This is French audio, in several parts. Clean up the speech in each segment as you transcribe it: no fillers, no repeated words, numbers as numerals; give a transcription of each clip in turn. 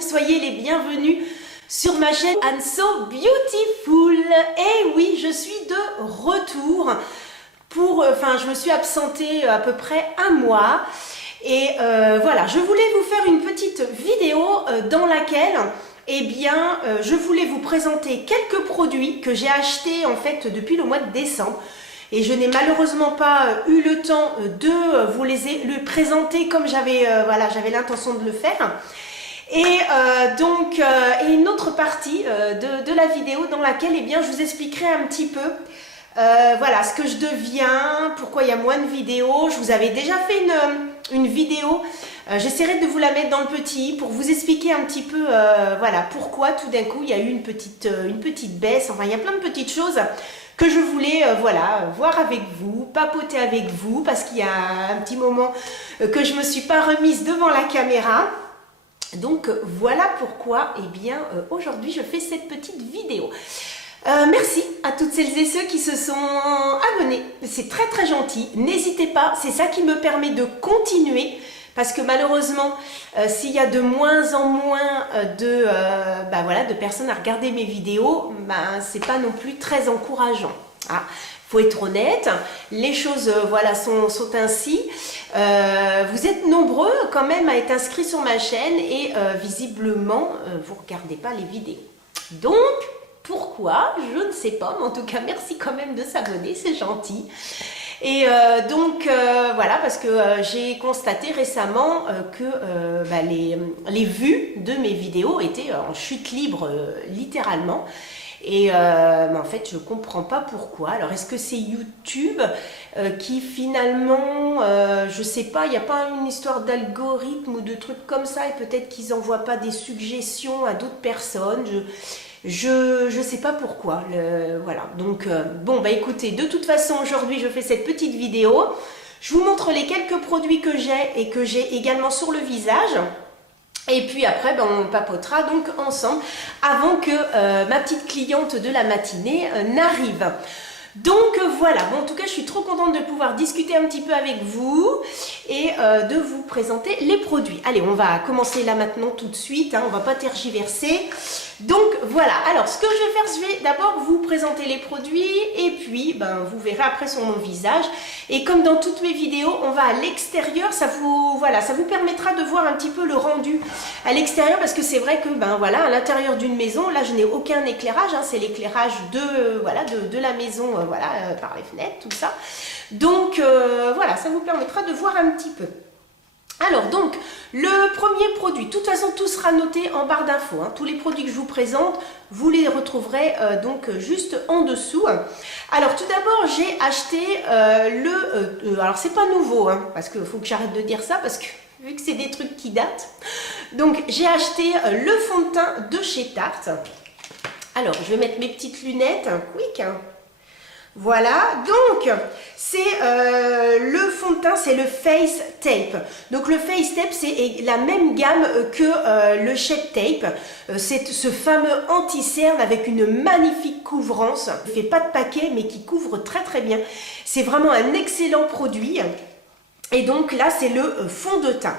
arrive, soyez les bienvenus sur ma chaîne And So Beautiful. Et oui, je suis de retour je me suis absentée à peu près un mois. Et voilà, je voulais vous faire une petite vidéo dans laquelle, je voulais vous présenter quelques produits que j'ai achetés en fait depuis le mois de décembre. Et je n'ai malheureusement pas eu le temps de vous les présenter comme j'avais l'intention de le faire. Et une autre partie de la vidéo dans laquelle je vous expliquerai un petit peu ce que je deviens, pourquoi il y a moins de vidéos. Je vous avais déjà fait une vidéo, j'essaierai de vous la mettre dans le petit pour vous expliquer un petit peu pourquoi tout d'un coup il y a eu une petite baisse. Enfin, il y a plein de petites choses que je voulais voir avec vous, papoter avec vous, parce qu'il y a un petit moment que je ne me suis pas remise devant la caméra. Donc voilà pourquoi aujourd'hui je fais cette petite vidéo. Merci à toutes celles et ceux qui se sont abonnés, c'est très très gentil. N'hésitez pas, c'est ça qui me permet de continuer, parce que malheureusement s'il y a de moins en moins de personnes à regarder mes vidéos, c'est pas non plus très encourageant. Faut être honnête, les choses sont ainsi. Vous êtes nombreux quand même à être inscrits sur ma chaîne et visiblement vous ne regardez pas les vidéos. Donc pourquoi? Je ne sais pas, mais en tout cas merci quand même de s'abonner, c'est gentil. Et parce que j'ai constaté récemment que les vues de mes vidéos étaient en chute libre littéralement. Et en fait je comprends pas pourquoi. Alors est-ce que c'est YouTube qui finalement je sais pas, il n'y a pas une histoire d'algorithme ou de trucs comme ça, et peut-être qu'ils n'envoient pas des suggestions à d'autres personnes, je sais pas pourquoi. Donc écoutez, de toute façon aujourd'hui je fais cette petite vidéo, je vous montre les quelques produits que j'ai et que j'ai également sur le visage. Et puis après, on papotera donc ensemble avant que ma petite cliente de la matinée n'arrive. Donc voilà, en tout cas je suis trop contente de pouvoir discuter un petit peu avec vous et de vous présenter les produits. Allez, on va commencer là maintenant tout de suite, on va pas tergiverser. Donc voilà, alors ce que je vais faire, je vais d'abord vous présenter les produits et puis vous verrez après sur mon visage. Et comme dans toutes mes vidéos, on va à l'extérieur, ça vous permettra de voir un petit peu le rendu à l'extérieur, parce que c'est vrai que à l'intérieur d'une maison, là je n'ai aucun éclairage, c'est l'éclairage de la maison, par les fenêtres, tout ça. Donc ça vous permettra de voir un petit peu. Alors donc, le premier produit, de toute façon tout sera noté en barre d'infos, tous les produits que je vous présente, vous les retrouverez juste en dessous. Alors tout d'abord, j'ai acheté alors c'est pas nouveau, parce qu'il faut que j'arrête de dire ça, parce que vu que c'est des trucs qui datent. Donc j'ai acheté le fond de teint de chez Tarte. Alors je vais mettre mes petites lunettes, quick. Voilà, donc c'est le fond de teint, c'est le Face Tape. Donc le Face Tape, c'est la même gamme que le Shape Tape. C'est ce fameux anti-cerne avec une magnifique couvrance. Il ne fait pas de paquet, mais qui couvre très très bien. C'est vraiment un excellent produit. Et donc là, c'est le fond de teint.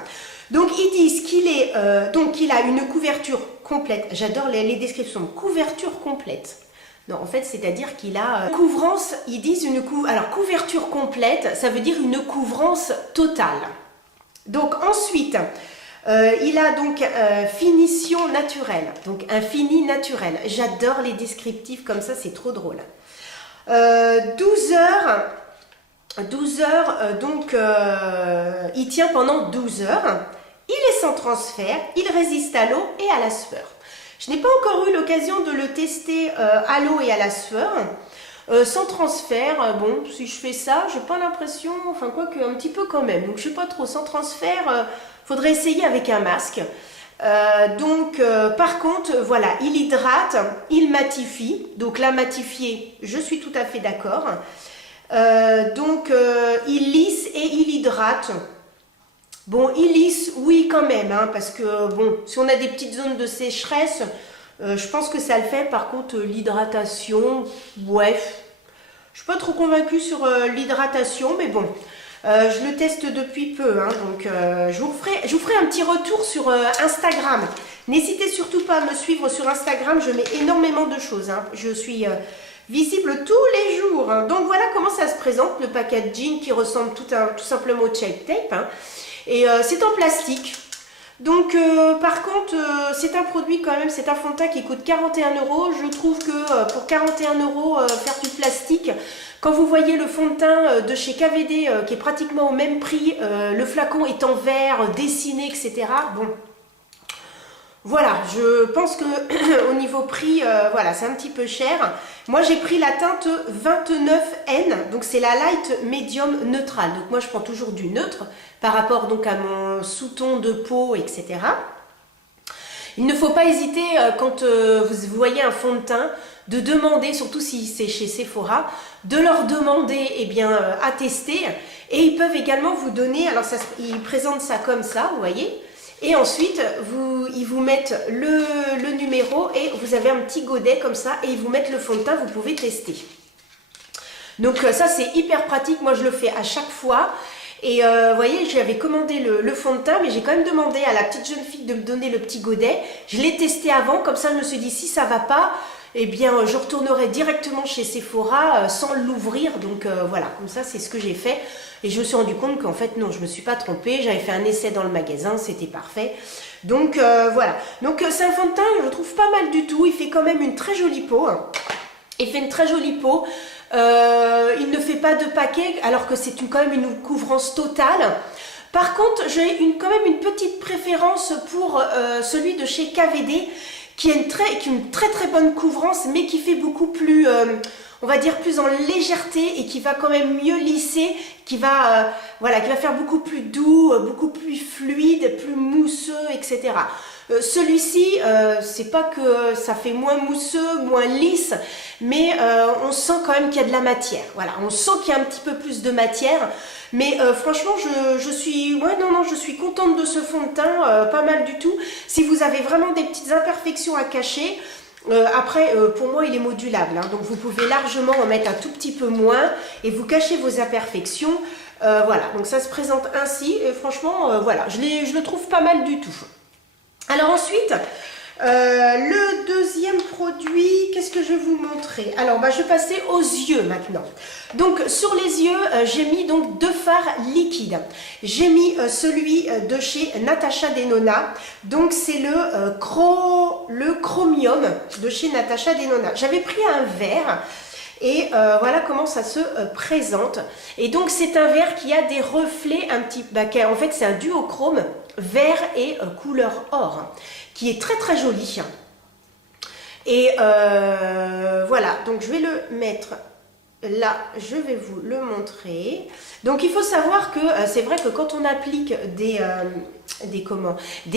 Donc ils disent qu'il a une couverture complète. J'adore les descriptions. Couverture complète. Non, en fait, c'est-à-dire qu'il a couvrance, ils disent alors couverture complète, ça veut dire une couvrance totale. Donc ensuite, il a donc finition naturelle, donc un fini naturel. J'adore les descriptifs comme ça, c'est trop drôle. 12 heures, il tient pendant 12 heures. Il est sans transfert, il résiste à l'eau et à la sueur. Je n'ai pas encore eu l'occasion de le tester à l'eau et à la sueur. Sans transfert, si je fais ça, j'ai pas l'impression, quoique un petit peu quand même. Donc je sais pas trop, sans transfert, faudrait essayer avec un masque. Par contre, il hydrate, il matifie. Donc là, matifier, je suis tout à fait d'accord. Il lisse et il hydrate. Bon, il lisse, oui quand même, parce que si on a des petites zones de sécheresse, je pense que ça le fait. Par contre, l'hydratation, bref, je suis pas trop convaincue sur l'hydratation, mais bon, je le teste depuis peu, donc je vous ferai un petit retour sur Instagram N'hésitez surtout pas à me suivre sur Instagram, je mets énormément de choses. Hein. Je suis visible tous les jours. Hein. Donc voilà comment ça se présente, le packaging qui ressemble tout simplement au Shape Tape. Hein. Et c'est en plastique. Donc par contre, c'est un produit quand même, c'est un fond de teint qui coûte 41 €. Je trouve que pour 41 € faire du plastique, quand vous voyez le fond de teint de chez KVD qui est pratiquement au même prix, le flacon est en verre, dessiné, etc. Bon, voilà, je pense que au niveau prix, voilà, c'est un petit peu cher. Moi, j'ai pris la teinte 29N, donc c'est la Light Medium Neutrale. Donc moi, je prends toujours du neutre par rapport donc à mon sous-ton de peau, etc. Il ne faut pas hésiter quand vous voyez un fond de teint de demander, surtout si c'est chez Sephora, de leur demander eh bien, à tester. Et ils peuvent également vous donner, alors ça, ils présentent ça comme ça, vous voyez. Et ensuite, ils vous mettent le numéro et vous avez un petit godet comme ça et ils vous mettent le fond de teint, vous pouvez tester. Donc ça, c'est hyper pratique. Moi, je le fais à chaque fois. Et vous voyez, j'avais commandé le fond de teint, mais j'ai quand même demandé à la petite jeune fille de me donner le petit godet. Je l'ai testé avant, comme ça, je me suis dit, si ça ne va pas, eh bien, je retournerai directement chez Sephora sans l'ouvrir. Donc voilà, comme ça, c'est ce que j'ai fait. Et je me suis rendu compte qu'en fait, non, je ne me suis pas trompée. J'avais fait un essai dans le magasin, c'était parfait. Donc voilà. Donc c'est un fond de teint, je le trouve pas mal du tout. Il fait quand même une très jolie peau. Il fait une très jolie peau. Il ne fait pas de paquet, alors que c'est quand même une couvrance totale. Par contre, j'ai quand même une petite préférence pour celui de chez KVD, qui a une très bonne couvrance, mais qui fait beaucoup plus... on va dire plus en légèreté et qui va quand même mieux lisser, qui va faire beaucoup plus doux, beaucoup plus fluide, plus mousseux, etc. Celui-ci, c'est pas que ça fait moins mousseux, moins lisse, mais on sent quand même qu'il y a de la matière. Voilà, on sent qu'il y a un petit peu plus de matière. Mais franchement, je suis contente de ce fond de teint, pas mal du tout. Si vous avez vraiment des petites imperfections à cacher, après, pour moi, il est modulable, hein, donc vous pouvez largement en mettre un tout petit peu moins et vous cachez vos imperfections. Voilà, donc ça se présente ainsi et franchement, voilà, je le trouve pas mal du tout. Alors ensuite, le deuxième produit, qu'est-ce que je vais vous montrer? Alors, je vais passer aux yeux maintenant. Donc, sur les yeux, j'ai mis donc 2 fards liquides. J'ai mis celui de chez Natasha Denona. Donc, c'est le Chromium de chez Natasha Denona. J'avais pris un verre. Et voilà comment ça se présente. Et donc, c'est un verre qui a des reflets un petit... en fait, c'est un duochrome vert et couleur or, qui est très joli. Et voilà, donc je vais le mettre là, je vais vous le montrer. Donc il faut savoir que c'est vrai que quand on applique des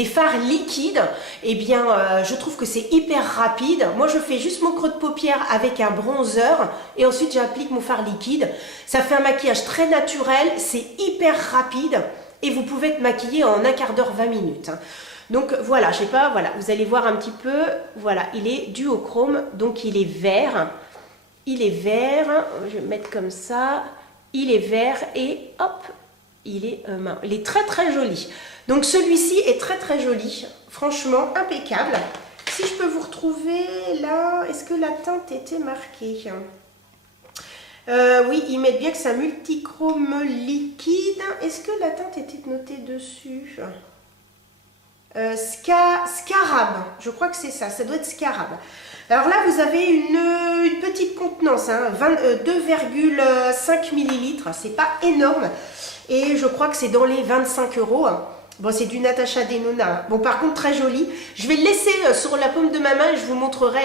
fards liquides, eh bien je trouve que c'est hyper rapide. Moi je fais juste mon creux de paupière avec un bronzer et ensuite j'applique mon fard liquide. Ça fait un maquillage très naturel, c'est hyper rapide et vous pouvez être maquillé en un quart d'heure, 20 minutes. Donc voilà, je sais pas, voilà, vous allez voir un petit peu, voilà, il est duochrome, donc il est vert. Il est vert, je vais mettre comme ça, il est vert et hop, il est très joli. Donc celui-ci est très joli, franchement impeccable. Si je peux vous retrouver là, est-ce que la teinte était marquée? Oui, ils mettent bien que c'est un multichrome liquide. Est-ce que la teinte était notée dessus? Scarab, je crois que c'est ça doit être Scarab. Alors là, vous avez une petite contenance, hein, 2,5 ml, c'est pas énorme. Et je crois que c'est dans les 25 €. Bon, c'est du Natasha Denona. Bon, par contre, très joli. Je vais le laisser sur la paume de ma main et je vous montrerai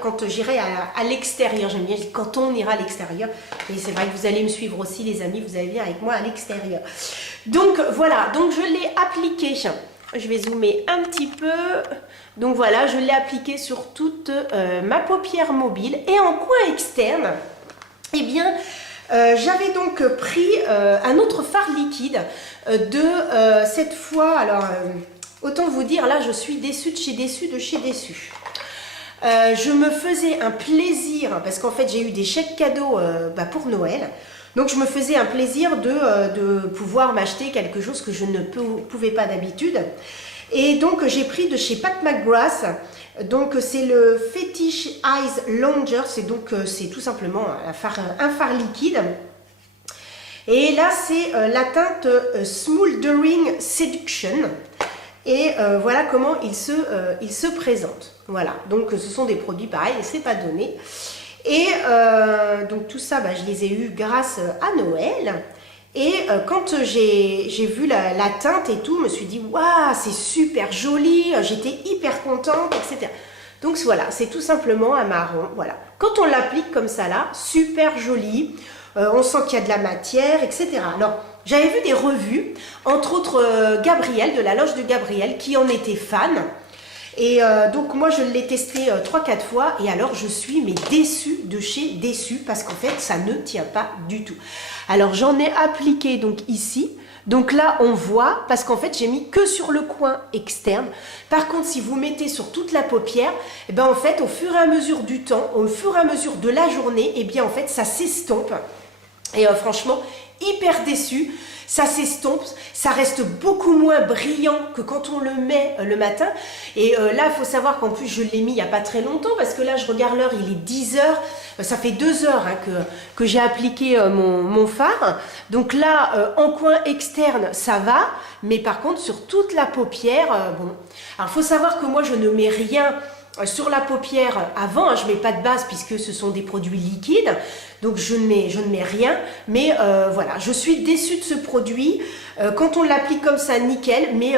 quand j'irai à l'extérieur. J'aime bien dire quand on ira à l'extérieur. Et c'est vrai que vous allez me suivre aussi, les amis. Vous allez venir avec moi à l'extérieur. Donc, voilà. Donc, je l'ai appliqué. Je vais zoomer un petit peu. Donc voilà, je l'ai appliqué sur toute ma paupière mobile. Et en coin externe, eh bien, j'avais donc pris un autre fard liquide cette fois. Alors, autant vous dire, là, je suis déçue de chez déçue. Je me faisais un plaisir, parce qu'en fait, j'ai eu des chèques cadeaux pour Noël. Donc, je me faisais un plaisir de pouvoir m'acheter quelque chose que je ne pouvais pas d'habitude. Et donc j'ai pris de chez Pat McGrath, donc c'est le Fetish Eyes Longer, c'est tout simplement un fard liquide. Et là c'est la teinte Smoldering Seduction. Et voilà comment il se présente. Voilà, donc ce sont des produits pareils, c'est pas donné. Et donc tout ça, je les ai eus grâce à Noël. Et quand j'ai vu la teinte et tout, je me suis dit, waouh, c'est super joli, j'étais hyper contente, etc. Donc voilà, c'est tout simplement un marron. Voilà. Quand on l'applique comme ça là, super joli, on sent qu'il y a de la matière, etc. Alors, j'avais vu des revues, entre autres Gabriel, de la loge de Gabriel, qui en était fan. Et donc moi je l'ai testé 3-4 fois et alors je suis déçue de chez déçue parce qu'en fait ça ne tient pas du tout. Alors j'en ai appliqué donc ici. Donc là on voit parce qu'en fait j'ai mis que sur le coin externe. Par contre si vous mettez sur toute la paupière, et ben en fait au fur et à mesure du temps, au fur et à mesure de la journée, et bien en fait ça s'estompe. Et franchement hyper déçue. Ça s'estompe, ça reste beaucoup moins brillant que quand on le met le matin. Et là, il faut savoir qu'en plus, je l'ai mis il n'y a pas très longtemps parce que là, je regarde l'heure, il est 10 heures. Ça fait 2 heures que j'ai appliqué mon fard. Donc là, en coin externe, ça va. Mais par contre, sur toute la paupière, bon. Alors, il faut savoir que moi, je ne mets rien sur la paupière avant, je ne mets pas de base puisque ce sont des produits liquides, donc je ne mets rien, mais voilà, je suis déçue de ce produit. Quand on l'applique comme ça, nickel, mais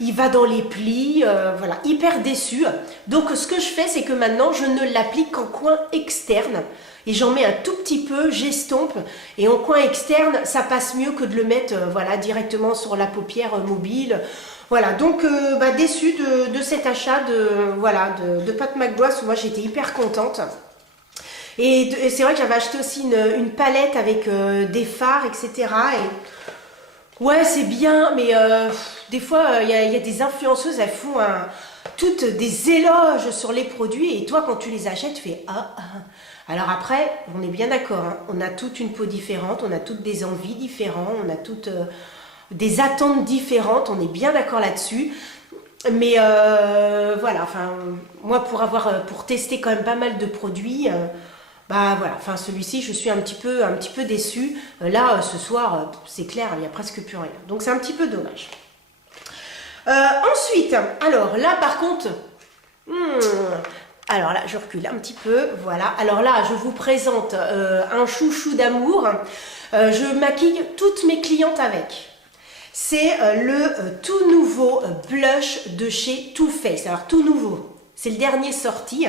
il va dans les plis, voilà, hyper déçue. Donc ce que je fais, c'est que maintenant, je ne l'applique qu'en coin externe, et j'en mets un tout petit peu, j'estompe, et en coin externe, ça passe mieux que de le mettre voilà, directement sur la paupière mobile. Voilà, donc déçue de cet achat de Pat McGrath, où moi j'étais hyper contente. Et c'est vrai que j'avais acheté aussi une palette avec des fards, etc. Et ouais, c'est bien, mais des fois, il y a des influenceuses, elles font toutes des éloges sur les produits, et toi, quand tu les achètes, tu fais « Ah, ah ». Alors après, on est bien d'accord, hein, on a toute une peau différente, on a toutes des envies différentes, on a toutes des attentes différentes, on est bien d'accord là-dessus. Mais voilà, enfin, moi pour tester quand même pas mal de produits, voilà, enfin celui-ci je suis un petit peu déçue. Là, ce soir, c'est clair, il n'y a presque plus rien. Donc c'est un petit peu dommage. Ensuite, alors là par contre, alors là je recule un petit peu, voilà. Alors là je vous présente un chouchou d'amour. Je maquille toutes mes clientes avec. C'est le tout nouveau blush de chez Too Faced. Alors tout nouveau, c'est le dernier sorti.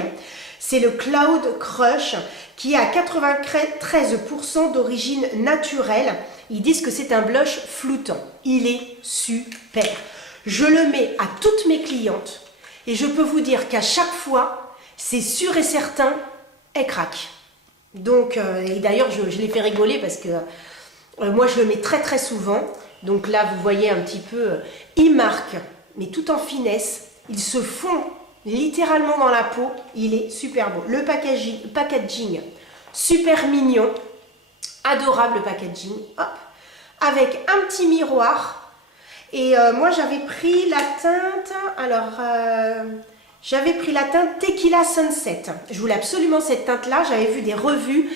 C'est le Cloud Crush qui est à 93% d'origine naturelle. Ils disent que c'est un blush floutant. Il est super. Je le mets à toutes mes clientes et je peux vous dire qu'à chaque fois, c'est sûr et certain, elle craque. Donc, et d'ailleurs, je les fais rigoler parce que moi, je le mets très très souvent. Donc là, vous voyez un petit peu, il marque, mais tout en finesse. Il se fond littéralement dans la peau. Il est super beau. Le packaging super mignon. Adorable packaging. Hop, avec un petit miroir. Et moi, j'avais pris la teinte... Alors, j'avais pris la teinte Tequila Sunset. Je voulais absolument cette teinte-là. J'avais vu des revues.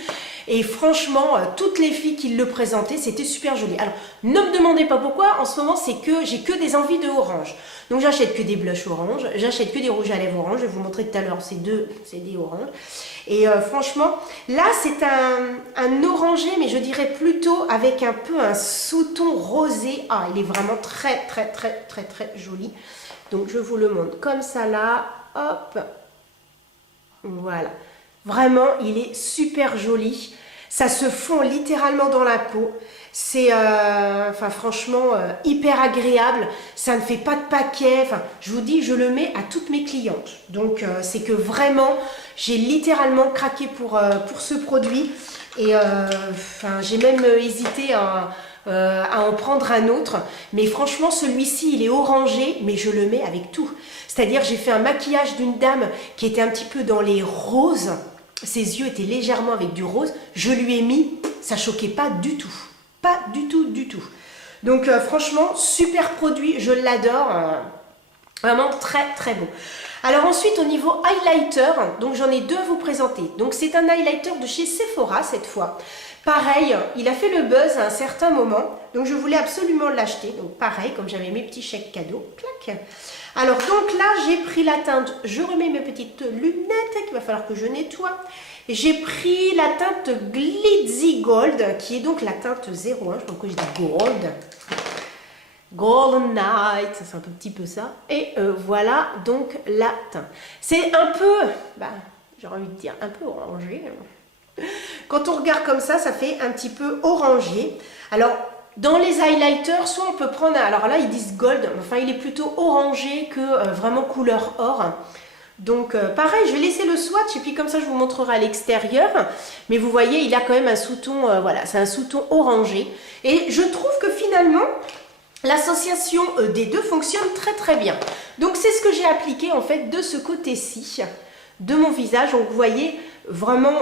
Et franchement, toutes les filles qui le présentaient, c'était super joli. Alors, ne me demandez pas pourquoi, en ce moment, c'est que j'ai que des envies de orange. Donc, j'achète que des blushs orange, j'achète que des rouges à lèvres orange. Je vais vous montrer tout à l'heure, c'est des oranges. Et franchement, là, c'est un orangé, mais je dirais plutôt avec un peu un sous-ton rosé. Ah, il est vraiment très, très, très, très, très joli. Donc, je vous le montre comme ça, là. Hop. Voilà. Vraiment, il est super joli. Ça se fond littéralement dans la peau. C'est, enfin, franchement, hyper agréable. Ça ne fait pas de paquet. Enfin, je vous dis, je le mets à toutes mes clientes. Donc, c'est que vraiment, j'ai littéralement craqué pour ce produit. Et, enfin, j'ai même hésité à en prendre un autre. Mais franchement, celui-ci, il est orangé, mais je le mets avec tout. C'est-à-dire, j'ai fait un maquillage d'une dame qui était un petit peu dans les roses. Ses yeux étaient légèrement avec du rose. Je lui ai mis, ça choquait pas du tout. Pas du tout, du tout. Donc franchement, super produit, je l'adore. Vraiment très très beau. Alors ensuite au niveau highlighter, donc j'en ai deux à vous présenter. Donc c'est un highlighter de chez Sephora cette fois. Pareil, il a fait le buzz à un certain moment, donc je voulais absolument l'acheter. Donc pareil, comme j'avais mes petits chèques cadeaux, clac. Alors donc là j'ai pris la teinte, je remets mes petites lunettes qu'il va falloir que je nettoie. J'ai pris la teinte Glitzy Gold, qui est donc la teinte 01, je crois que je dis gold. Golden Night, c'est un petit peu ça. Et voilà donc la teinte. C'est un peu, j'ai envie de dire, un peu orangé. Quand on regarde comme ça fait un petit peu orangé. Alors, dans les highlighters, soit on peut prendre, alors là ils disent gold, enfin il est plutôt orangé que vraiment couleur or. Donc pareil, je vais laisser le swatch et puis comme ça je vous montrerai à l'extérieur. Mais vous voyez, il a quand même un sous-ton, voilà, c'est un sous-ton orangé. Et je trouve que finalement, l'association des deux fonctionne très très bien. Donc c'est ce que j'ai appliqué en fait de ce côté-ci de mon visage. Donc vous voyez vraiment,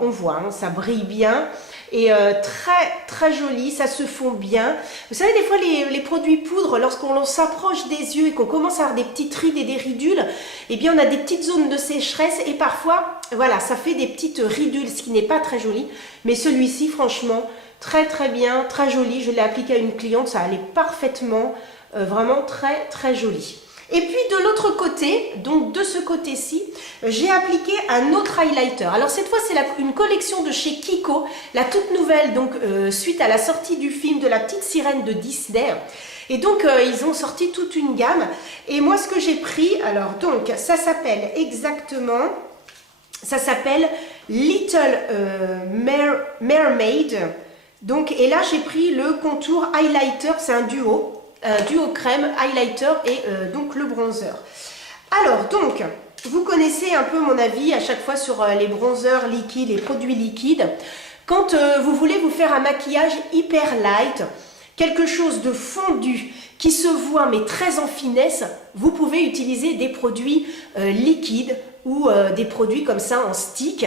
on voit, hein, ça brille bien et très très joli, ça se fond bien. Vous savez des fois les produits poudres, lorsqu'on s'approche des yeux et qu'on commence à avoir des petites rides et des ridules, eh bien on a des petites zones de sécheresse et parfois voilà ça fait des petites ridules, ce qui n'est pas très joli. Mais celui-ci franchement très très bien, très joli. Je l'ai appliqué à une cliente, ça allait parfaitement, vraiment très très joli. Et puis de l'autre côté, donc de ce côté-ci, j'ai appliqué un autre highlighter. Alors cette fois c'est une collection de chez Kiko, la toute nouvelle, donc suite à la sortie du film de la petite sirène de Disney. Et donc ils ont sorti toute une gamme. Et moi ce que j'ai pris, alors donc ça s'appelle exactement, ça s'appelle Little Mermaid. Donc, et là, j'ai pris le contour highlighter, c'est un duo crème, highlighter et donc le bronzer. Alors, donc, vous connaissez un peu mon avis à chaque fois sur les bronzers liquides, les produits liquides. Quand vous voulez vous faire un maquillage hyper light, quelque chose de fondu, qui se voit mais très en finesse, vous pouvez utiliser des produits liquides ou des produits comme ça en stick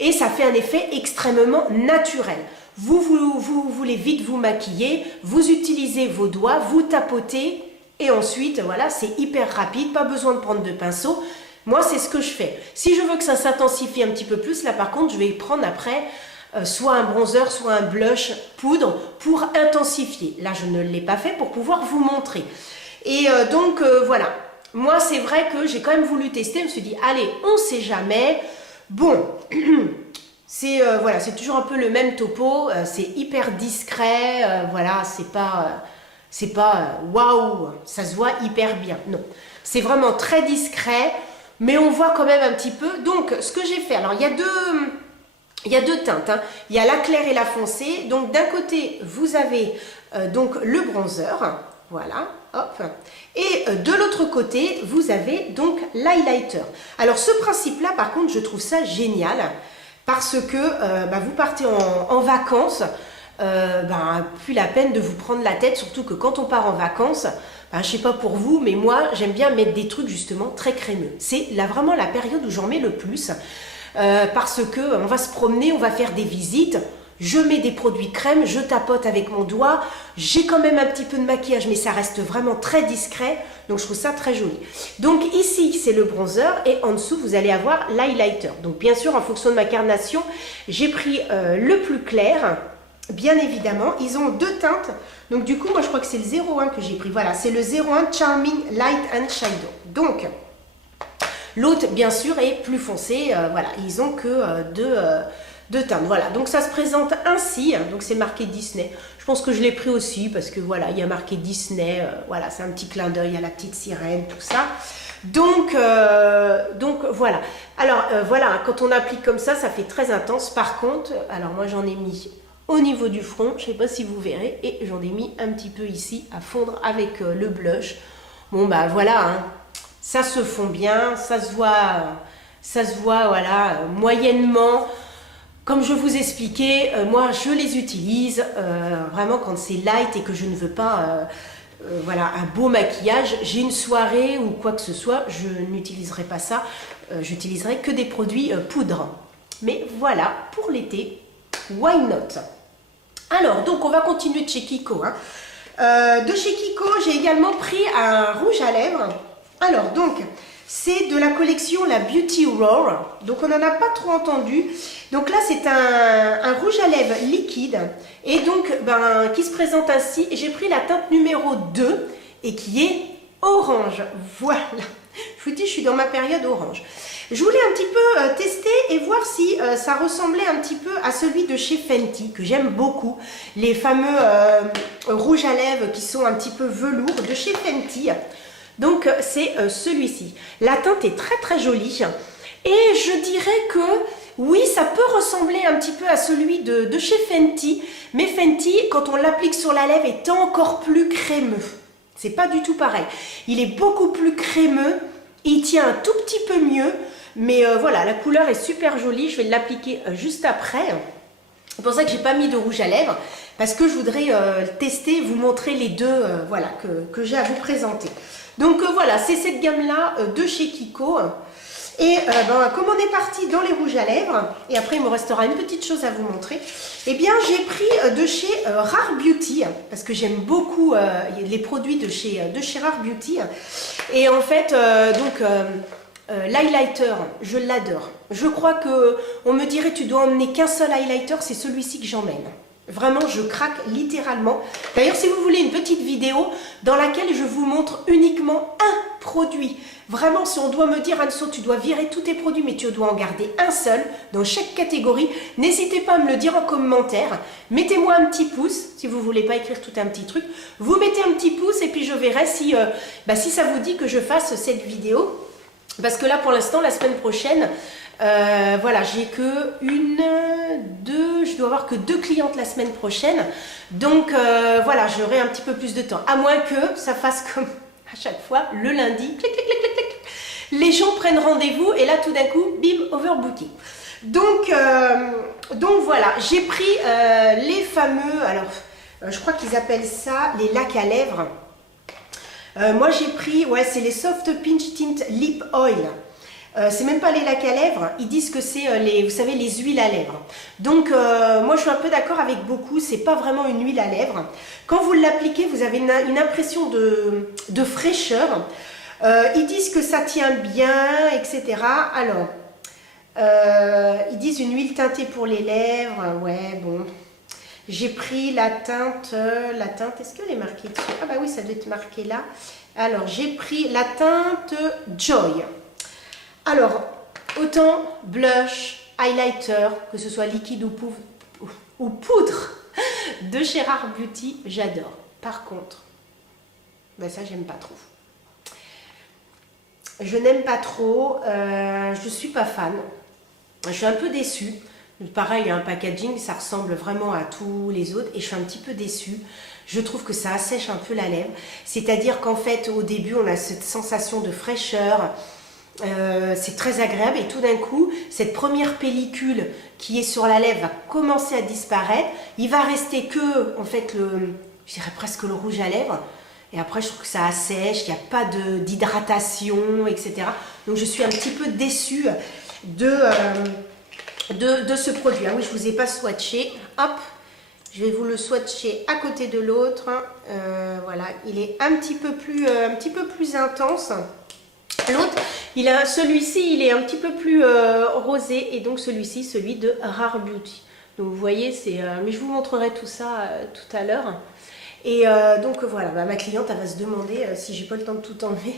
et ça fait un effet extrêmement naturel. Vous voulez vite vous maquiller, vous utilisez vos doigts, vous tapotez et ensuite, voilà, c'est hyper rapide, pas besoin de prendre de pinceau. Moi, c'est ce que je fais. Si je veux que ça s'intensifie un petit peu plus, là par contre, je vais prendre après soit un bronzer, soit un blush poudre pour intensifier. Là, je ne l'ai pas fait pour pouvoir vous montrer. Et donc, voilà. Moi, c'est vrai que j'ai quand même voulu tester. Je me suis dit, allez, on ne sait jamais. Bon... C'est voilà, c'est toujours un peu le même topo, c'est hyper discret, voilà, c'est pas waouh, ça se voit hyper bien. Non, c'est vraiment très discret, mais on voit quand même un petit peu. Donc, ce que j'ai fait, alors il y a deux teintes, hein. Il y a la claire et la foncée. Donc, d'un côté, vous avez donc le bronzer, voilà, hop. Et de l'autre côté, vous avez donc l'highlighter. Alors, ce principe-là, par contre, je trouve ça génial. Parce que vous partez en vacances, plus la peine de vous prendre la tête, surtout que quand on part en vacances, je ne sais pas pour vous, mais moi j'aime bien mettre des trucs justement très crémeux. C'est vraiment la période où j'en mets le plus, parce que on va se promener, on va faire des visites, je mets des produits crème, je tapote avec mon doigt, j'ai quand même un petit peu de maquillage, mais ça reste vraiment très discret, donc je trouve ça très joli. Donc ici, c'est le bronzer, et en dessous, vous allez avoir l'highlighter. Donc bien sûr, en fonction de ma carnation, j'ai pris le plus clair, bien évidemment. Ils ont deux teintes, donc du coup, moi je crois que c'est le 01 que j'ai pris. Voilà, c'est le 01 Charming Light and Shadow. Donc, l'autre, bien sûr, est plus foncé, voilà, ils ont que deux teintes. Voilà, donc ça se présente ainsi, donc c'est marqué Disney. Je pense que je l'ai pris aussi parce que voilà, il y a marqué Disney, voilà, c'est un petit clin d'œil à la petite sirène, tout ça. Donc voilà. Alors voilà, quand on applique comme ça fait très intense. Par contre, alors moi j'en ai mis au niveau du front, je ne sais pas si vous verrez, et j'en ai mis un petit peu ici à fondre avec le blush. Bon voilà, hein, ça se fond bien, ça se voit voilà, moyennement. Comme je vous expliquais, moi je les utilise vraiment quand c'est light et que je ne veux pas voilà, un beau maquillage. J'ai une soirée ou quoi que ce soit, je n'utiliserai pas ça. J'utiliserai que des produits poudre. Mais voilà, pour l'été, why not? Alors, donc on va continuer de chez Kiko. Hein. De chez Kiko, j'ai également pris un rouge à lèvres. Alors donc, c'est de la collection la Beauty Roar. Donc on n'en a pas trop entendu. Donc là c'est un rouge à lèvres liquide. Et donc qui se présente ainsi. J'ai pris la teinte numéro 2 et qui est orange. Voilà. Je vous dis, je suis dans ma période orange. Je voulais un petit peu tester et voir si ça ressemblait un petit peu à celui de chez Fenty, que j'aime beaucoup. Les fameux rouges à lèvres qui sont un petit peu velours de chez Fenty. Donc c'est celui-ci. La teinte est très très jolie. Et je dirais que oui, ça peut ressembler un petit peu à celui de chez Fenty. Mais Fenty, quand on l'applique sur la lèvre, est encore plus crémeux. C'est pas du tout pareil. Il est beaucoup plus crémeux. Il tient un tout petit peu mieux. Mais voilà, la couleur est super jolie. Je vais l'appliquer juste après. C'est pour ça que j'ai pas mis de rouge à lèvres. Parce que je voudrais tester, vous montrer les deux voilà, que j'ai à vous présenter. Donc voilà, c'est cette gamme-là de chez Kiko. Et comme on est parti dans les rouges à lèvres, et après il me restera une petite chose à vous montrer, eh bien j'ai pris de chez Rare Beauty, parce que j'aime beaucoup les produits de chez Rare Beauty. Et en fait, l'highlighter, je l'adore. Je crois qu'on me dirait tu dois emmener qu'un seul highlighter, c'est celui-ci que j'emmène. Vraiment, je craque littéralement. D'ailleurs, si vous voulez une petite vidéo dans laquelle je vous montre uniquement un produit. Vraiment, si on doit me dire, Anso, tu dois virer tous tes produits, mais tu dois en garder un seul dans chaque catégorie, n'hésitez pas à me le dire en commentaire. Mettez-moi un petit pouce, si vous ne voulez pas écrire tout un petit truc. Vous mettez un petit pouce et puis je verrai si ça vous dit que je fasse cette vidéo. Parce que là, pour l'instant, la semaine prochaine, voilà, j'ai que je dois avoir que 2 clientes la semaine prochaine. Donc, voilà, j'aurai un petit peu plus de temps. À moins que ça fasse comme à chaque fois, le lundi, clic, clic, clic, clic, clic, les gens prennent rendez-vous et là, tout d'un coup, bim, overbooking. Donc voilà, j'ai pris les fameux, alors, je crois qu'ils appellent ça les lacs à lèvres. Moi, j'ai pris, ouais, c'est les Soft Pinch Tint Lip Oil. C'est même pas les lacs à lèvres, ils disent que c'est vous savez, les huiles à lèvres. Donc moi je suis un peu d'accord avec beaucoup, c'est pas vraiment une huile à lèvres. Quand vous l'appliquez, vous avez une impression de fraîcheur. Ils disent que ça tient bien, etc. Alors, ils disent une huile teintée pour les lèvres, ouais, bon. J'ai pris la teinte, est-ce qu'elle est marquée dessus? Ah bah oui, ça doit être marqué là. Alors, j'ai pris la teinte Joy. Alors, autant blush, highlighter, que ce soit liquide ou poudre, de chez Rare Beauty, j'adore. Par contre, ben ça, j'aime pas trop. Je n'aime pas trop, je suis pas fan. Je suis un peu déçue. Pareil, un packaging, ça ressemble vraiment à tous les autres et je suis un petit peu déçue. Je trouve que ça assèche un peu la lèvre. C'est-à-dire qu'en fait, au début, on a cette sensation de fraîcheur. C'est très agréable et tout d'un coup, cette première pellicule qui est sur la lèvre va commencer à disparaître. Il va rester que, en fait, je dirais presque le rouge à lèvres. Et après, je trouve que ça assèche, il n'y a pas d'hydratation, etc. Donc, je suis un petit peu déçue de ce produit. Ah oui, je ne vous ai pas swatché. Hop, je vais vous le swatcher à côté de l'autre. Voilà, il est un petit peu plus intense. L'autre, celui-ci, il est un petit peu plus rosé et donc celui-ci, celui de Rare Beauty. Donc vous voyez, mais je vous montrerai tout ça tout à l'heure. Et donc voilà, ma cliente, elle va se demander si j'ai pas le temps de tout enlever.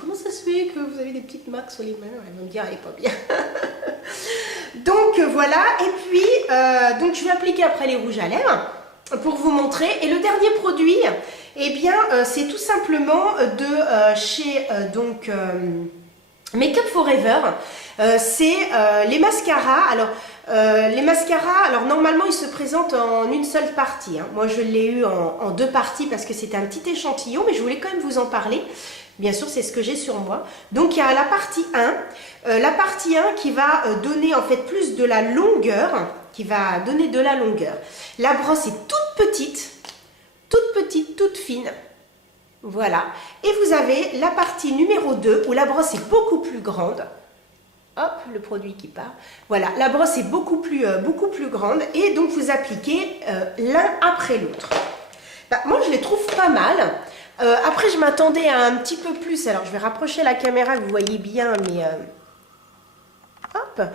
Comment ça se fait que vous avez des petites marques sur les mains? Elle va me dire, elle est pas bien. Donc voilà, et puis donc je vais appliquer après les rouges à lèvres pour vous montrer. Et le dernier produit, eh bien c'est tout simplement de chez Make Up Forever. C'est les mascaras. Alors les mascaras, alors normalement ils se présentent en une seule partie, hein. Moi je l'ai eu en 2 parties parce que c'était un petit échantillon, mais je voulais quand même vous en parler. Bien sûr, c'est ce que j'ai sur moi. Donc il y a la partie 1. La partie 1 qui va donner en fait plus de la longueur, La brosse est toute petite, toute fine. Voilà. Et vous avez la partie numéro 2 où la brosse est beaucoup plus grande. Hop, le produit qui part. Voilà, la brosse est beaucoup plus grande et donc vous appliquez l'un après l'autre. Bah, moi, je les trouve pas mal. Après, je m'attendais à un petit peu plus. Alors, je vais rapprocher la caméra, que vous voyez bien, mais... hop.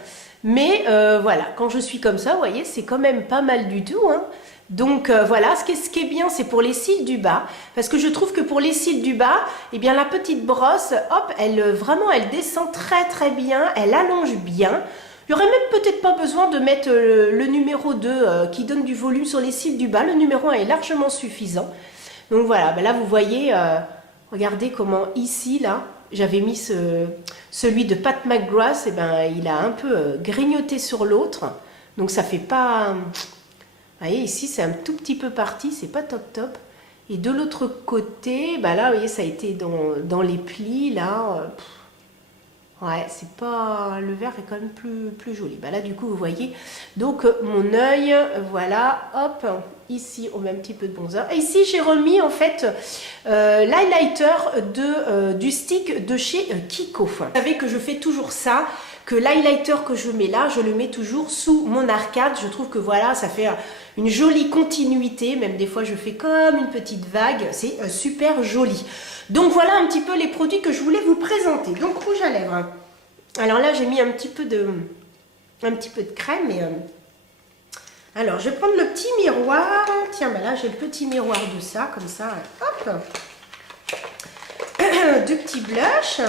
Mais voilà, quand je suis comme ça, vous voyez, c'est quand même pas mal du tout, hein. Donc voilà, ce qui est bien, c'est pour les cils du bas, parce que je trouve que pour les cils du bas, eh bien la petite brosse, hop, vraiment, elle descend très très bien, elle allonge bien. Il n'y aurait même peut-être pas besoin de mettre le numéro 2 qui donne du volume sur les cils du bas. Le numéro 1 est largement suffisant. Donc voilà, ben là vous voyez, regardez comment ici, là, j'avais mis celui de Pat McGrath, et ben il a un peu grignoté sur l'autre. Donc ça fait pas... Vous voyez, ici, c'est un tout petit peu parti, c'est pas top top. Et de l'autre côté, bah là, vous voyez, ça a été dans les plis, là. Ouais, c'est pas... Le vert est quand même plus joli. Bah là, du coup, vous voyez, donc mon œil, voilà, hop, ici, on met un petit peu de bronzer. Et ici, j'ai remis, en fait, l'highlighter du stick de chez Kiko. Vous savez que je fais toujours ça, que l'highlighter que je mets là, je le mets toujours sous mon arcade. Je trouve que voilà, ça fait une jolie continuité. Même des fois, je fais comme une petite vague. C'est super joli. Donc voilà un petit peu les produits que je voulais vous présenter. Donc rouge à lèvres. Alors là, j'ai mis un petit peu de crème. Et, alors, je vais prendre le petit miroir. Tiens, ben là, j'ai le petit miroir de ça, comme ça. Hop. Deux petits blushs.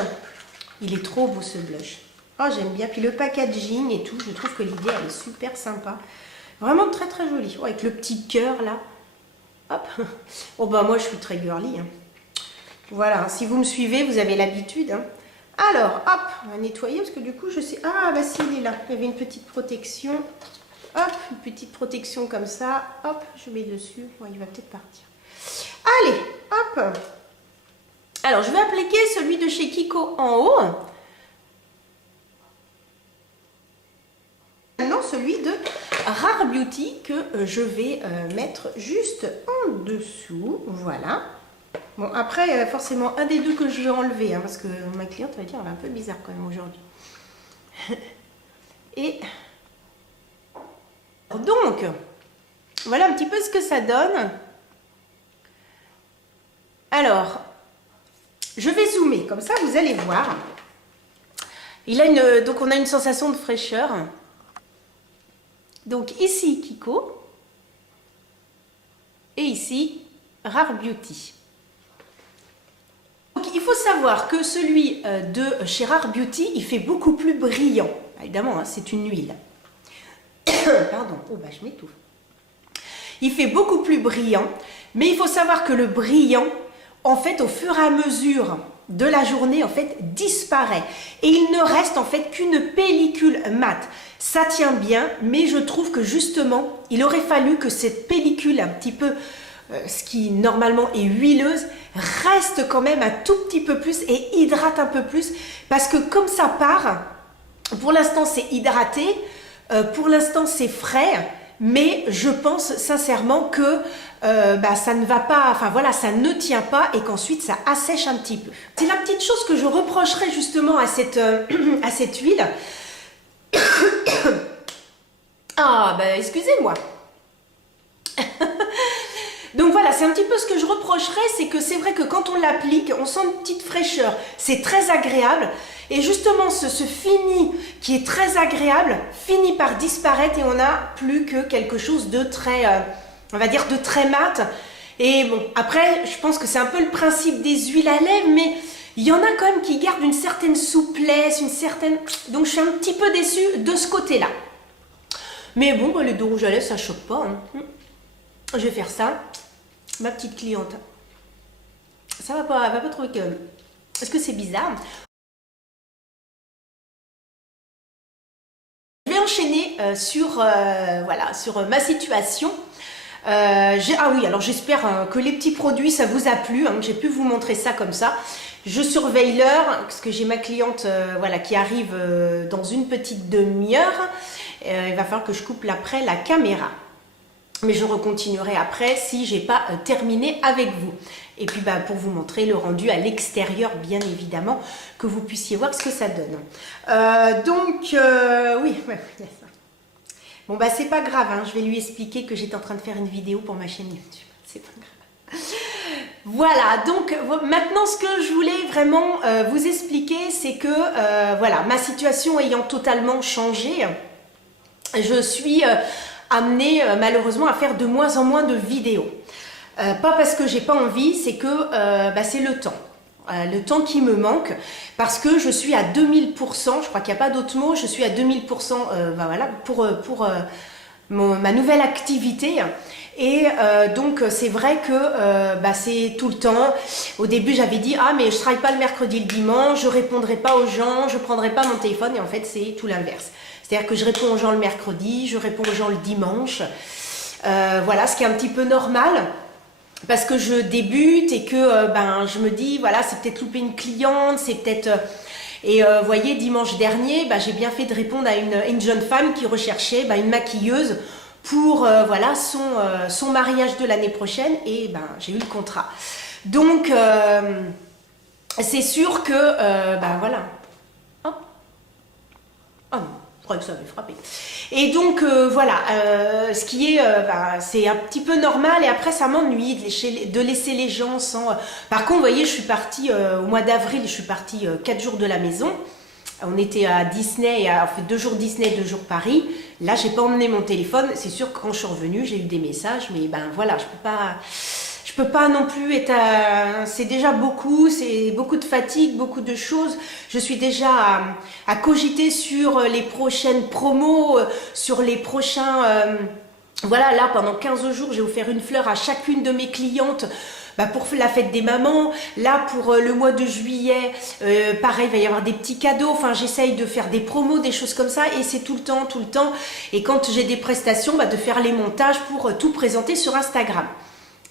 Il est trop beau ce blush. Oh, j'aime bien. Puis le packaging et tout, je trouve que l'idée, elle est super sympa. Vraiment très très jolie. Oh, avec le petit cœur là. Hop. Oh bah moi, je suis très girly. Hein. Voilà, si vous me suivez, vous avez l'habitude. Hein. Alors, hop, on va nettoyer parce que du coup, je sais... Ah, bah si, il est là. Il y avait une petite protection. Hop, une petite protection comme ça. Hop, je mets dessus. Bon, il va peut-être partir. Allez, hop. Alors, je vais appliquer celui de chez Kiko en haut. Maintenant, celui de Rare Beauty que je vais mettre juste en dessous. Voilà. Bon, après, forcément, un des deux que je vais enlever, hein, parce que ma cliente va dire, elle est un peu bizarre quand même aujourd'hui. Et donc, voilà un petit peu ce que ça donne. Alors, je vais zoomer, comme ça vous allez voir. Donc on a une sensation de fraîcheur. Donc ici, Kiko. Et ici, Rare Beauty. Donc, il faut savoir que celui de chez Rare Beauty, il fait beaucoup plus brillant. Évidemment, hein, c'est une huile. Pardon, oh bah je m'étouffe. Il fait beaucoup plus brillant, mais il faut savoir que le brillant, en fait, au fur et à mesure de la journée, en fait, disparaît. Et il ne reste en fait qu'une pellicule mate. Ça tient bien, mais je trouve que justement, il aurait fallu que cette pellicule un petit peu... ce qui normalement est huileuse, reste quand même un tout petit peu plus et hydrate un peu plus, parce que comme ça part, pour l'instant c'est hydraté, pour l'instant c'est frais, mais je pense sincèrement que ça ne va pas, enfin voilà, ça ne tient pas et qu'ensuite ça assèche un petit peu. C'est la petite chose que je reprocherais justement à cette huile. Ah, bah excusez-moi. Donc voilà, c'est un petit peu ce que je reprocherais, c'est que c'est vrai que quand on l'applique, on sent une petite fraîcheur, c'est très agréable. Et justement, ce fini qui est très agréable, finit par disparaître et on n'a plus que quelque chose de très, on va dire, de très mat. Et bon, après, je pense que c'est un peu le principe des huiles à lèvres, mais il y en a quand même qui gardent une certaine souplesse, une certaine... Donc je suis un petit peu déçue de ce côté-là. Mais bon, les deux rouges à lèvres, ça ne choque pas. Hein. Je vais faire ça. Ma petite cliente, ça va pas, elle va pas trouver que... Est-ce que c'est bizarre? Je vais enchaîner voilà, sur ma situation. Ah oui, alors j'espère que les petits produits, ça vous a plu, hein, que j'ai pu vous montrer ça comme ça. Je surveille l'heure, parce que j'ai ma cliente voilà, qui arrive dans une petite demi-heure. Il va falloir que je coupe après la caméra. Mais je recontinuerai après si j'ai pas terminé avec vous. Et puis pour vous montrer le rendu à l'extérieur, bien évidemment, que vous puissiez voir ce que ça donne. Oui, ouais, bon c'est pas grave, hein, je vais lui expliquer que j'étais en train de faire une vidéo pour ma chaîne YouTube. C'est pas grave. Voilà, donc maintenant ce que je voulais vraiment vous expliquer, c'est que voilà, ma situation ayant totalement changé, je suis amenée malheureusement à faire de moins en moins de vidéos. Pas parce que j'ai pas envie, c'est que c'est le temps qui me manque, parce que je suis à 2000%, je crois qu'il n'y a pas d'autre mot, je suis à 2000% voilà, pour ma nouvelle activité. Et donc c'est vrai que c'est tout le temps. Au début j'avais dit ah mais je travaille pas le mercredi et le dimanche, je répondrai pas aux gens, je prendrai pas mon téléphone, et en fait c'est tout l'inverse. C'est-à-dire que je réponds aux gens le mercredi, je réponds aux gens le dimanche. Voilà, ce qui est un petit peu normal. Parce que je débute et que je me dis, voilà, c'est peut-être loupé une cliente, c'est peut-être... vous voyez, dimanche dernier, j'ai bien fait de répondre à une jeune femme qui recherchait une maquilleuse pour voilà, son mariage de l'année prochaine, et j'ai eu le contrat. Donc, c'est sûr que, voilà. Oh, oh non. Que ça avait frappé. Et donc voilà, ce qui est, c'est un petit peu normal, et après ça m'ennuie de laisser les gens sans... Par contre, vous voyez, je suis partie au mois d'avril, je suis partie 4 jours de la maison. On était à Disney, on fait 2 jours Disney, 2 jours Paris. Là, j'ai pas emmené mon téléphone. C'est sûr que quand je suis revenue, j'ai eu des messages, mais voilà, je peux pas non plus être c'est déjà beaucoup, c'est beaucoup de fatigue, beaucoup de choses. Je suis déjà à cogiter sur les prochaines promos, sur les prochains... voilà, là, pendant 15 jours, j'ai offert une fleur à chacune de mes clientes pour la fête des mamans. Là, pour le mois de juillet, pareil, il va y avoir des petits cadeaux. Enfin, j'essaye de faire des promos, des choses comme ça, et c'est tout le temps. Et quand j'ai des prestations, de faire les montages pour tout présenter sur Instagram.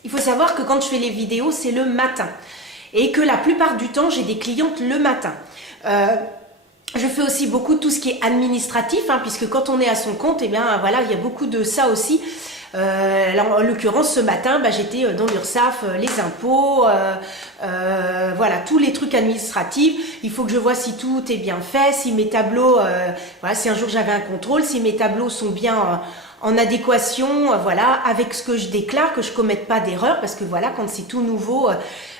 Il faut savoir que quand je fais les vidéos, c'est le matin. Et que la plupart du temps, j'ai des clientes le matin. Je fais aussi beaucoup de tout ce qui est administratif, puisque quand on est à son compte, voilà, il y a beaucoup de ça aussi. Alors, en l'occurrence, ce matin, j'étais dans l'URSSAF, les impôts, voilà, tous les trucs administratifs. Il faut que je vois si tout est bien fait, si mes tableaux, voilà, si un jour j'avais un contrôle, si mes tableaux sont bien... en adéquation, voilà, avec ce que je déclare, que je commette pas d'erreur, parce que voilà, quand c'est tout nouveau,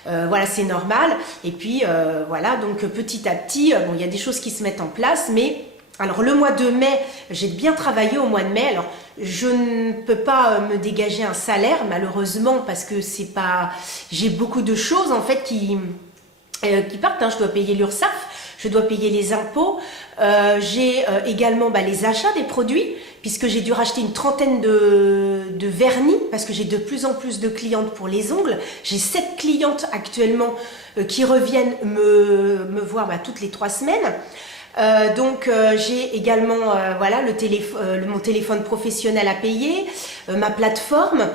voilà, c'est normal. Et puis voilà, donc petit à petit, bon, il y a des choses qui se mettent en place, mais alors le mois de mai, j'ai bien travaillé au mois de mai. Alors je ne peux pas me dégager un salaire malheureusement, parce que c'est pas, j'ai beaucoup de choses en fait qui partent. Je dois payer l'URSSAF. Je dois payer les impôts, j'ai également les achats des produits, puisque j'ai dû racheter une trentaine de vernis, parce que j'ai de plus en plus de clientes pour les ongles. J'ai 7 clientes actuellement qui reviennent me voir toutes les 3 semaines. Donc j'ai également voilà, mon téléphone professionnel à payer, ma plateforme,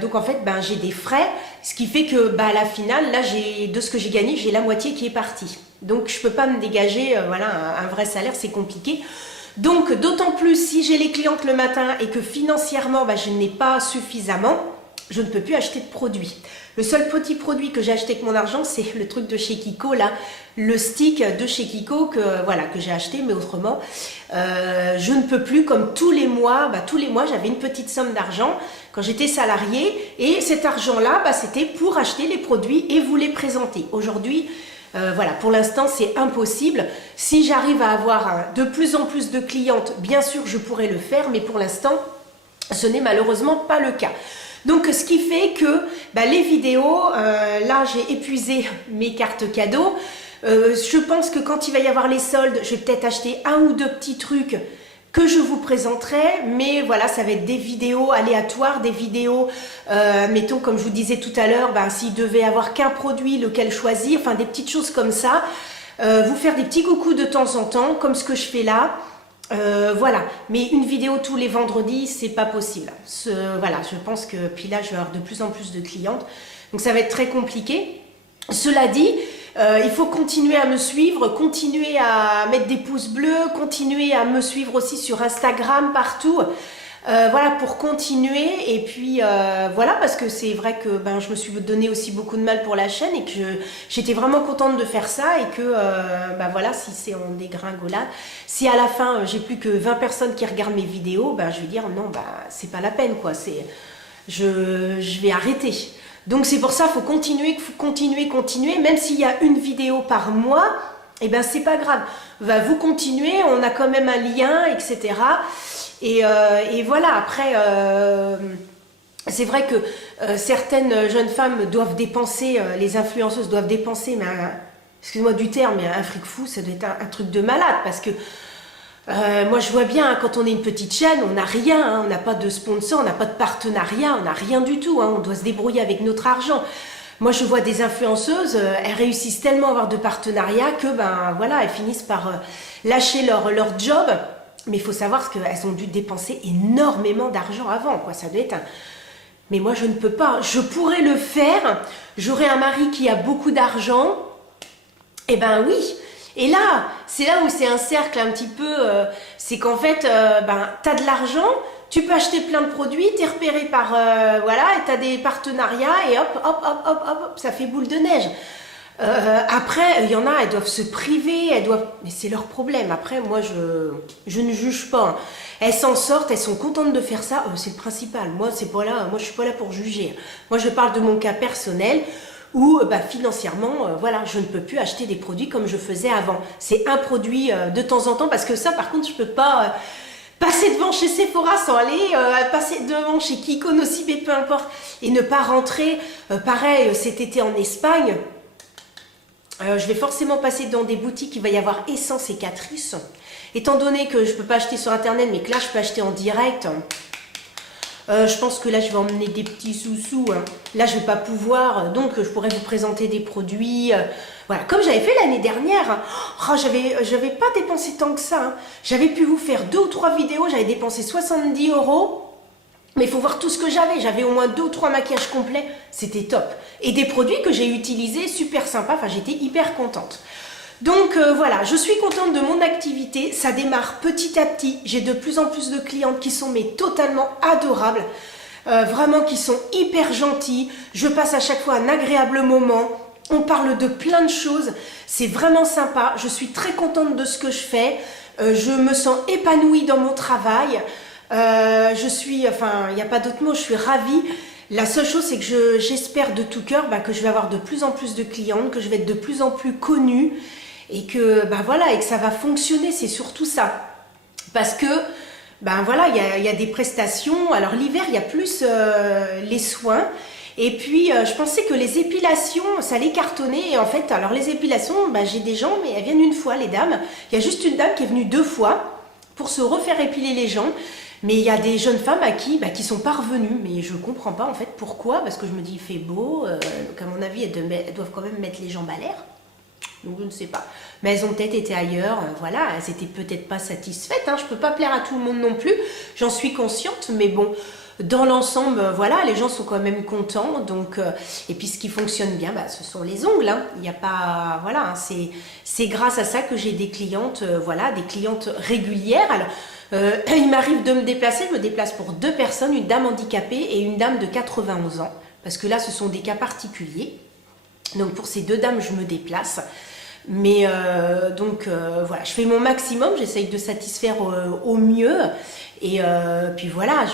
donc en fait j'ai des frais, ce qui fait que à la finale, là, de ce que j'ai gagné, j'ai la moitié qui est partie. Donc je peux pas me dégager voilà, un vrai salaire, c'est compliqué. Donc d'autant plus si j'ai les clientes le matin et que financièrement je n'ai pas suffisamment, je ne peux plus acheter de produits. Le seul petit produit que j'ai acheté avec mon argent, c'est le truc de chez Kiko, là, le stick de chez Kiko que j'ai acheté, mais autrement, je ne peux plus, comme tous les mois, j'avais une petite somme d'argent quand j'étais salariée, et cet argent-là, c'était pour acheter les produits et vous les présenter. Aujourd'hui, voilà, pour l'instant, c'est impossible. Si j'arrive à avoir de plus en plus de clientes, bien sûr, je pourrais le faire, mais pour l'instant, ce n'est malheureusement pas le cas. Donc, ce qui fait que les vidéos, là, j'ai épuisé mes cartes cadeaux. Je pense que quand il va y avoir les soldes, je vais peut-être acheter 1 ou 2 petits trucs que je vous présenterai, mais voilà, ça va être des vidéos aléatoires, des vidéos, mettons, comme je vous disais tout à l'heure, s'il devait avoir qu'un produit, lequel choisir, enfin des petites choses comme ça, vous faire des petits coucous de temps en temps, comme ce que je fais là, voilà, mais une vidéo tous les vendredis, c'est pas possible. Voilà, je pense que, puis là, je vais avoir de plus en plus de clientes, donc ça va être très compliqué. Cela dit, il faut continuer à me suivre, continuer à mettre des pouces bleus, continuer à me suivre aussi sur Instagram, partout. Voilà, pour continuer. Et puis voilà, parce que c'est vrai que je me suis donné aussi beaucoup de mal pour la chaîne, et que j'étais vraiment contente de faire ça, et que voilà, si c'est en dégringolade, si à la fin j'ai plus que 20 personnes qui regardent mes vidéos, je vais dire non, c'est pas la peine, quoi. Je vais arrêter. Donc c'est pour ça, faut continuer, même s'il y a une vidéo par mois, et ben c'est pas grave. Vous continuez, on a quand même un lien, etc. Et voilà, après, c'est vrai que certaines jeunes femmes doivent dépenser, les influenceuses doivent dépenser, mais excuse-moi du terme, mais un fric fou, ça doit être un truc de malade, parce que moi je vois bien, hein, quand on est une petite chaîne, on n'a rien, hein, on n'a pas de sponsor, on n'a pas de partenariat, on n'a rien du tout, hein, on doit se débrouiller avec notre argent. Moi je vois des influenceuses, elles réussissent tellement à avoir de partenariats que ben voilà, elles finissent par lâcher leur job, mais il faut savoir qu'elles ont dû dépenser énormément d'argent avant, quoi. Ça doit être un... Mais moi je ne peux pas, je pourrais le faire, j'aurais un mari qui a beaucoup d'argent, et ben oui. Et là, c'est là où c'est un cercle un petit peu, c'est qu'en fait, tu as de l'argent, tu peux acheter plein de produits, tu es repéré par, voilà, et tu as des partenariats, et hop, hop, hop, hop, hop, ça fait boule de neige. Après, il y en a, elles doivent se priver, mais c'est leur problème. Après, moi, je ne juge pas, hein. Elles s'en sortent, elles sont contentes de faire ça, c'est le principal. Moi, je suis pas là pour juger. Moi, je parle de mon cas personnel, où financièrement, voilà, je ne peux plus acheter des produits comme je faisais avant. C'est un produit de temps en temps, parce que ça, par contre, je peux pas passer devant chez Sephora sans aller, passer devant chez Kikon aussi, mais peu importe, et ne pas rentrer. Pareil, cet été en Espagne, je vais forcément passer dans des boutiques, il va y avoir Essence et Catrice. Étant donné que je ne peux pas acheter sur Internet, mais que là, je peux acheter en direct... je pense que là, je vais emmener des petits sous-sous. Hein. Là, je ne vais pas pouvoir. Donc, je pourrais vous présenter des produits. Voilà, comme j'avais fait l'année dernière. Hein. Oh, j'avais pas dépensé tant que ça. Hein. J'avais pu vous faire 2 ou 3 vidéos. J'avais dépensé 70 €. Mais il faut voir tout ce que j'avais. J'avais au moins 2 ou 3 maquillages complets. C'était top. Et des produits que j'ai utilisés, super sympa. Enfin, j'étais hyper contente. Donc voilà, je suis contente de mon activité, ça démarre petit à petit, j'ai de plus en plus de clientes qui sont totalement adorables, vraiment qui sont hyper gentilles, je passe à chaque fois un agréable moment, on parle de plein de choses, c'est vraiment sympa, je suis très contente de ce que je fais, je me sens épanouie dans mon travail, il n'y a pas d'autre mot, je suis ravie. La seule chose, c'est que j'espère de tout cœur que je vais avoir de plus en plus de clientes, que je vais être de plus en plus connue, et que voilà, et que ça va fonctionner, c'est surtout ça. Parce que voilà, il y a des prestations. Alors l'hiver, il y a plus les soins. Et puis je pensais que les épilations, ça allait cartonner. Et en fait, alors les épilations, j'ai des gens, mais elles viennent une fois, les dames. Il y a juste une dame qui est venue 2 fois pour se refaire épiler les jambes. Mais il y a des jeunes femmes qui sont pas revenues, mais je comprends pas en fait pourquoi, parce que je me dis il fait beau, donc à mon avis elles doivent quand même mettre les jambes à l'air, donc je ne sais pas. Mais elles ont peut-être été ailleurs, voilà, elles étaient peut-être pas satisfaites, hein. Je peux pas plaire à tout le monde non plus, j'en suis consciente, mais bon, dans l'ensemble, voilà, les gens sont quand même contents, donc, et puis ce qui fonctionne bien, ce sont les ongles, hein. Il n'y a pas, voilà, hein, c'est grâce à ça que j'ai des clientes, voilà, des clientes régulières. Alors, il m'arrive de me déplacer, je me déplace pour 2 personnes, une dame handicapée et une dame de 91 ans, parce que là ce sont des cas particuliers, donc pour ces 2 dames je me déplace, mais voilà, je fais mon maximum, j'essaye de satisfaire au mieux, et puis voilà,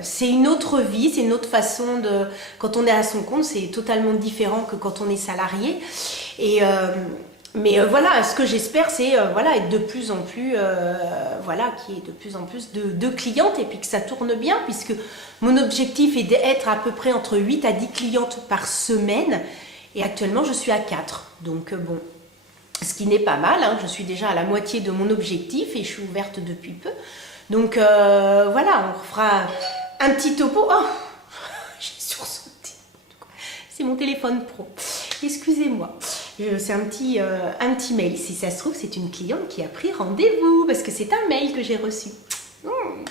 c'est une autre vie, c'est une autre façon de, quand on est à son compte, c'est totalement différent que quand on est salarié, et mais voilà, ce que j'espère, c'est voilà, être de plus en plus, voilà, qu'il y ait de plus en plus de clientes et puis que ça tourne bien, puisque mon objectif est d'être à peu près entre 8 à 10 clientes par semaine, et actuellement je suis à 4. Donc bon, ce qui n'est pas mal, hein, je suis déjà à la moitié de mon objectif et je suis ouverte depuis peu. Donc voilà, on fera un petit topo. Oh, j'ai sursauté. C'est mon téléphone pro. Excusez-moi. C'est un petit mail. Si ça se trouve, c'est une cliente qui a pris rendez-vous parce que c'est un mail que j'ai reçu.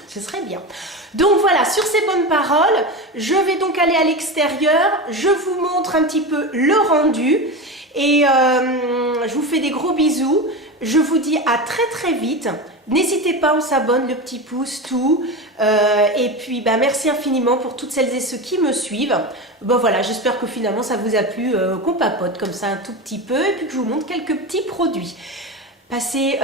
Ce serait bien. Donc voilà, sur ces bonnes paroles, je vais donc aller à l'extérieur. Je vous montre un petit peu le rendu et je vous fais des gros bisous. Je vous dis à très très vite. N'hésitez pas, on s'abonne, le petit pouce, tout. Et puis, merci infiniment pour toutes celles et ceux qui me suivent. Bon voilà, j'espère que finalement ça vous a plu, qu'on papote comme ça un tout petit peu et puis que je vous montre quelques petits produits. Passez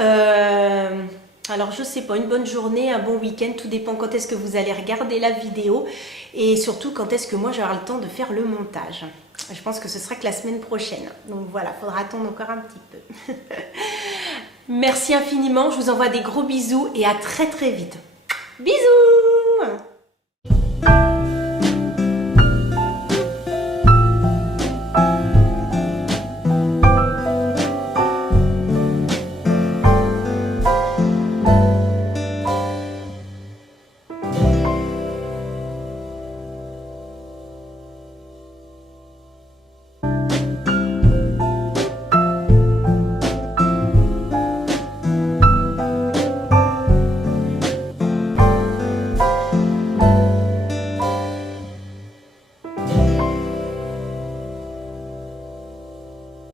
Alors je sais pas, une bonne journée, un bon week-end, tout dépend quand est-ce que vous allez regarder la vidéo et surtout quand est-ce que moi j'aurai le temps de faire le montage. Je pense que ce sera que la semaine prochaine. Donc voilà, il faudra attendre encore un petit peu. Merci infiniment, je vous envoie des gros bisous et à très très vite. Bisous!